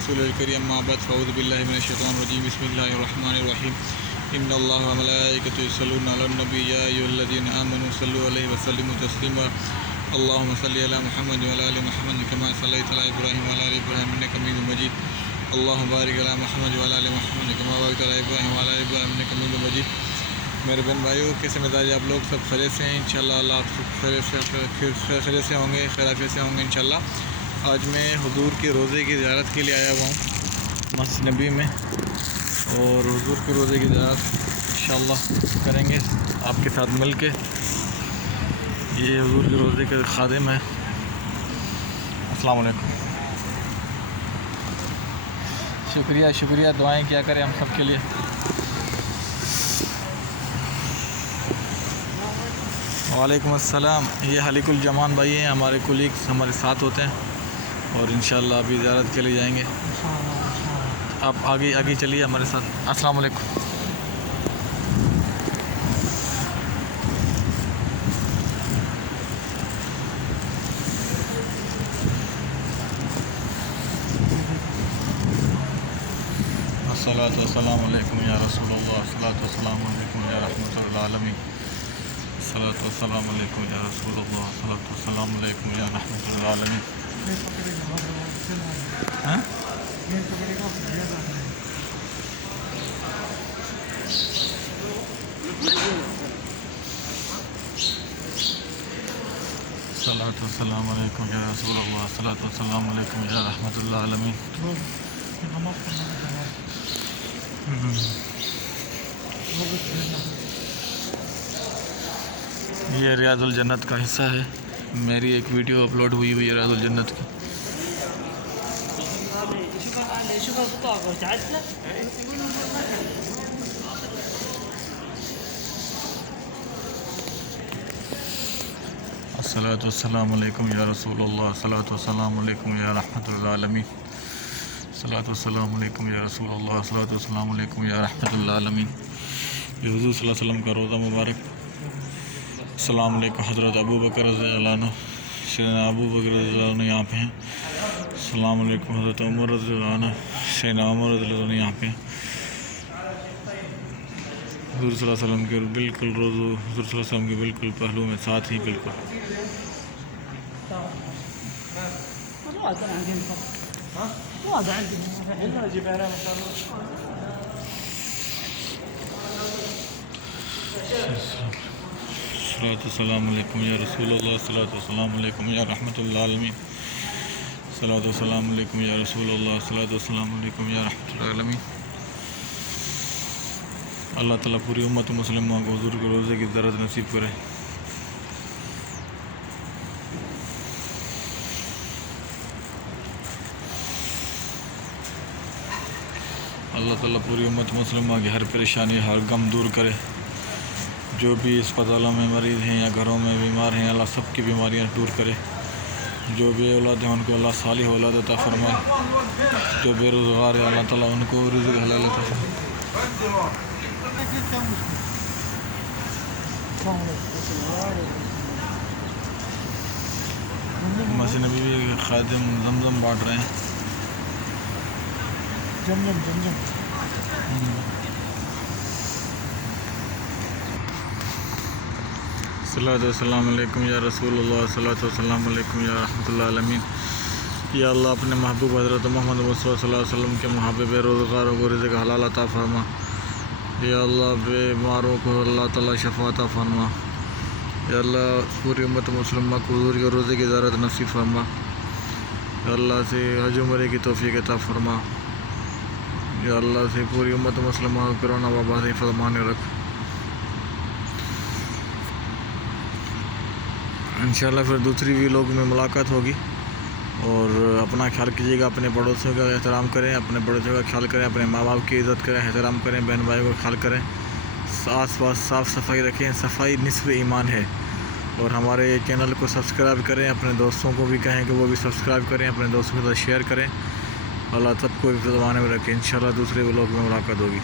रसूलिल करीम अम्मा बाद फ़अऊज़ु बिल्लाहि मिनश शैतानिर रजीम बिस्मिल्लाहिर रहमानिर रहीम इन्नल्लाह व मलाइकतहु युसल्लूना अलन नबी या अय्युहल्लज़ीना आमनू सल्लू अलैहि व सल्लिमू तस्लीमा अल्लाहुम्मा सल्लि अला मुहम्मद व अला आलि मुहम्मद कमा सल्लैता अला इब्राहीम व अला आलि इब्राहीम इन्नका हमीदुम मजीद अल्लाहुम्मा बारिक अला मुहम्मद व अला आलि मुहम्मद कमा बारकता अला इब्राहीम व अला आलि इब्राहीम इन्नका हमीदुम मजीद। मेरे बहन भाइयों, कैसे मिजाज आप लोग? सब खैरियत से हैं इंशाल्लाह। अल्लाह आप सब खैरियत से होंगे, खैराफियत से होंगे इंशाल्लाह। आज मैं हुजूर के रोज़े की ज़ियारत के लिए आया हुआ हूँ मस्जिद नबी में, और हुजूर के रोज़े की ज़ियारत इंशाल्लाह करेंगे आपके साथ मिल के। ये हुजूर के रोज़े के खादिम है। अस्सलाम वालेकुम। शुक्रिया, दुआएं क्या करें हम सब के लिए। वालेकुम अस्सलाम। ये हलीकुल जमान भाई हैं, हमारे कोलीग्स हमारे साथ होते हैं, और इंशाल्लाह अभी ज़ियारत के लिए जाएंगे। आप आगे चलिए हमारे साथ। अस्सलाम वालेकुम। अस्सलातु वस्सलामु अलैकुम या रसूलल्लाह, अस्सलातु वस्सलामु अलैकुम या रहमतुल आलमीन, अस्सलातु वस्सलामु अलैकुम या रसूलल्लाह, अस्सलातु वस्सलामु अलैकुम या रहमतुल आलमीन। हाँ? अस्सलातु वस्सलामु अलैकुम या रसूलल्लाह, अस्सलातु वस्सलामु अलैकुम या रहमतुल आलमीन। ये रियाजुल जन्नत का हिस्सा है। मेरी एक वीडियो अपलोड हुई है रियाजुल जन्नत की। अस्सलातु वस्सलामु अलैकुम या रसूलल्लाह, अस्सलातु वस्सलामु अलैकुम या रहमतुल आलमीन, अस्सलातु वस्सलामु अलैकुम या रसूलल्लाह, अस्सलातु वस्सलामु अलैकुम या रहमतुल आलमीन। ये हुज़ूर सल्लल्लाहु अलैहि वसल्लम का रोज़ा मुबारक। अस्सलामु अलैकुम। हज़रत अबू बकर रज़ियल्लाहु अन्हु, सैयदना अबू बकर रज़ियल्लाहु अन्हु यहाँ पे हैं। अस्सलामु अलैकुम। हज़रत उमर रज़ियल्लाहु अन्हु, सैयदना उमर रज़ियल्लाहु अन्हु यहाँ पे हैं। हुज़ूर सल्लल्लाहु अलैहि वसल्लम के बिल्कुल रोज़ू, हुज़ूर सल्लल्लाहु अलैहि वसल्लम के बिल्कुल पहलू में साथ ही बिल्कुल। अस्सलातु वस्सलामु अलैकुम या रसूलल्लाह, अस्सलातु वस्सलामु अलैकुम या रहमतुल आलमीन, अस्सलातु वस्सलामु अलैकुम या रसूलल्लाह, अस्सलातु वस्सलामु अलैकुम या रहमतुल आलमीन। अल्लाह ताला पूरी उम्मत मुस्लिमा को हुजूर के रोज़े की ज़ियारत नसीब करे। अल्लाह ताला पूरी उम्मत मुस्लिमा की हर परेशानी, हर गम दूर करे। जो भी अस्पतालों में मरीज़ हैं या घरों में बीमार हैं, अल्लाह सबकी बीमारियां दूर करे। जो भी औलाद हैं उनको अल्लाह सालिह औलाद अता फरमाए। जो बेरोज़गार है अल्लाह ताला उनको रिज़्क़ हलाल अता फरमाए। मस्जिद नबी के खादिम ज़मज़म बांट रहे हैं। ज़मज़म अस्सलातु वस्सलामु अलैकुम या रसूलल्लाह, अस्सलातु वस्सलामु अलैकुम या रहमतुल आलमीन। या अल्लाह अपने महबूब हज़रत मोहम्मद मुस्तफ़ा सल्लल्लाहु अलैहि वसल्लम के मुहाबे बेरोज़गारों को रिज़्क़ हलाल अता फरमा। या अल्लाह बीमारों को अल्लाह ताला शफ़ा अता फरमा। या अल्लाह पूरी उम्मत मुस्लिमा को हुज़ूर के रोज़े की ज़ियारत नसीब फरमा। या अल्लाह से हज उम्रे की तौफ़ीक़ अता फरमा। या अल्लाह से पूरी उम्मत मुस्लिमा को कोरोना वबा से हिफ़ाज़त रख। इंशाल्लाह फिर दूसरी व्लॉग में मुलाकात होगी। और अपना ख्याल कीजिएगा, अपने पड़ोसियों का एहतराम करें, अपने पड़ोसियों का ख्याल करें, अपने माँ बाप की इज़्ज़त करें, एहतराम करें, बहन भाइयों का ख्याल करें, आस पास साफ़ सफाई रखें। सफाई निस्फ़ ईमान है। और हमारे चैनल को सब्सक्राइब करें, अपने दोस्तों को भी कहें कि वो भी सब्सक्राइब करें, अपने दोस्तों के साथ शेयर करें। अल्लाह सबको हिफ़्ज़-ए-ज़मान में रखें। इंशाल्लाह दूसरे व्लॉग में मुलाकात होगी।